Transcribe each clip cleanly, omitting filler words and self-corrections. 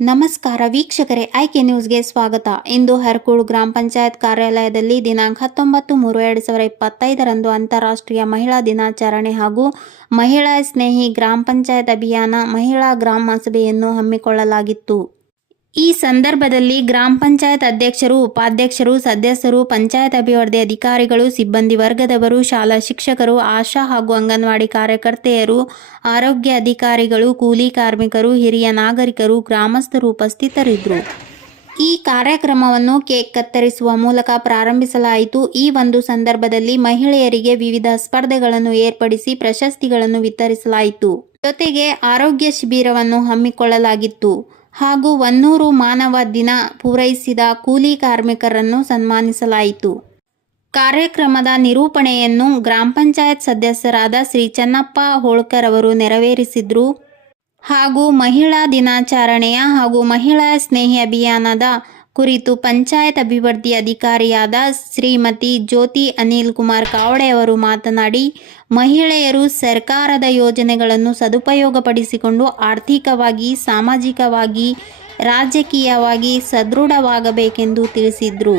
ನಮಸ್ಕಾರ ವೀಕ್ಷಕರೇ, ಆಯ್ಕೆ ನ್ಯೂಸ್ಗೆ ಸ್ವಾಗತ. ಇಂದು ಹರ್ಕೂಡು ಗ್ರಾಮ ಪಂಚಾಯತ್ ಕಾರ್ಯಾಲಯದಲ್ಲಿ ದಿನಾಂಕ 19/3/2025 ಅಂತಾರಾಷ್ಟ್ರೀಯ ಮಹಿಳಾ ದಿನಾಚರಣೆ ಹಾಗೂ ಮಹಿಳಾ ಸ್ನೇಹಿ ಗ್ರಾಮ ಪಂಚಾಯತ್ ಅಭಿಯಾನ ಮಹಿಳಾ ಗ್ರಾಮ ಸಭೆಯನ್ನು ಹಮ್ಮಿಕೊಳ್ಳಲಾಗಿತ್ತು. ಈ ಸಂದರ್ಭದಲ್ಲಿ ಗ್ರಾಮ ಪಂಚಾಯತ್ ಅಧ್ಯಕ್ಷರು, ಉಪಾಧ್ಯಕ್ಷರು, ಸದಸ್ಯರು, ಪಂಚಾಯತ್ ಅಭಿವೃದ್ಧಿ ಅಧಿಕಾರಿಗಳು, ಸಿಬ್ಬಂದಿ ವರ್ಗದವರು, ಶಾಲಾ ಶಿಕ್ಷಕರು, ಆಶಾ ಹಾಗೂ ಅಂಗನವಾಡಿ ಕಾರ್ಯಕರ್ತೆಯರು, ಆರೋಗ್ಯ ಅಧಿಕಾರಿಗಳು, ಕೂಲಿ ಕಾರ್ಮಿಕರು, ಹಿರಿಯ ನಾಗರಿಕರು, ಗ್ರಾಮಸ್ಥರು ಉಪಸ್ಥಿತರಿದ್ದರು. ಈ ಕಾರ್ಯಕ್ರಮವನ್ನು ಕೇಕ್ ಕತ್ತರಿಸುವ ಮೂಲಕ ಪ್ರಾರಂಭಿಸಲಾಯಿತು. ಈ ಒಂದು ಸಂದರ್ಭದಲ್ಲಿ ಮಹಿಳೆಯರಿಗೆ ವಿವಿಧ ಸ್ಪರ್ಧೆಗಳನ್ನು ಏರ್ಪಡಿಸಿ ಪ್ರಶಸ್ತಿಗಳನ್ನು ವಿತರಿಸಲಾಯಿತು. ಜೊತೆಗೆ ಆರೋಗ್ಯ ಶಿಬಿರವನ್ನು ಹಮ್ಮಿಕೊಳ್ಳಲಾಗಿತ್ತು ಹಾಗೂ 100 ಮಾನವ ದಿನ ಪೂರೈಸಿದ ಕೂಲಿ ಕಾರ್ಮಿಕರನ್ನು ಸನ್ಮಾನಿಸಲಾಯಿತು. ಕಾರ್ಯಕ್ರಮದ ನಿರೂಪಣೆಯನ್ನು ಗ್ರಾಮ ಪಂಚಾಯತ್ ಸದಸ್ಯರಾದ ಶ್ರೀ ಚನ್ನಪ್ಪ ಹೋಳ್ಕರ್ ಅವರು ನೆರವೇರಿಸಿದರು ಹಾಗೂ ಮಹಿಳಾ ದಿನಾಚರಣೆಯ ಹಾಗೂ ಮಹಿಳಾ ಸ್ನೇಹಿ ಅಭಿಯಾನದ ಕುರಿತು ಪಂಚಾಯತ್ ಅಭಿವೃದ್ಧಿ ಅಧಿಕಾರಿಯಾದ ಶ್ರೀಮತಿ ಜ್ಯೋತಿ ಅನಿಲ್ ಕುಮಾರ್ ಕಾವಡೆ ಅವರು ಮಾತನಾಡಿ, ಮಹಿಳೆಯರು ಸರ್ಕಾರದ ಯೋಜನೆಗಳನ್ನು ಸದುಪಯೋಗಪಡಿಸಿಕೊಂಡು ಆರ್ಥಿಕವಾಗಿ, ಸಾಮಾಜಿಕವಾಗಿ, ರಾಜಕೀಯವಾಗಿ ಸದೃಢವಾಗಬೇಕೆಂದು ತಿಳಿಸಿದರು.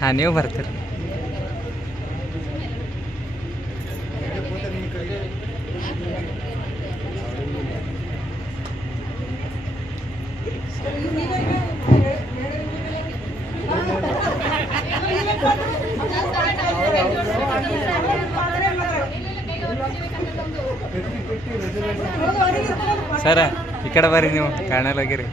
ಹಾಂ, ನೀವು ಬರ್ತೀರಿ. ಸರ ಈ ಕಡೆ ಬರ್ರಿ, ನೀವು ಕಾಣಲಾಗಿರಿ.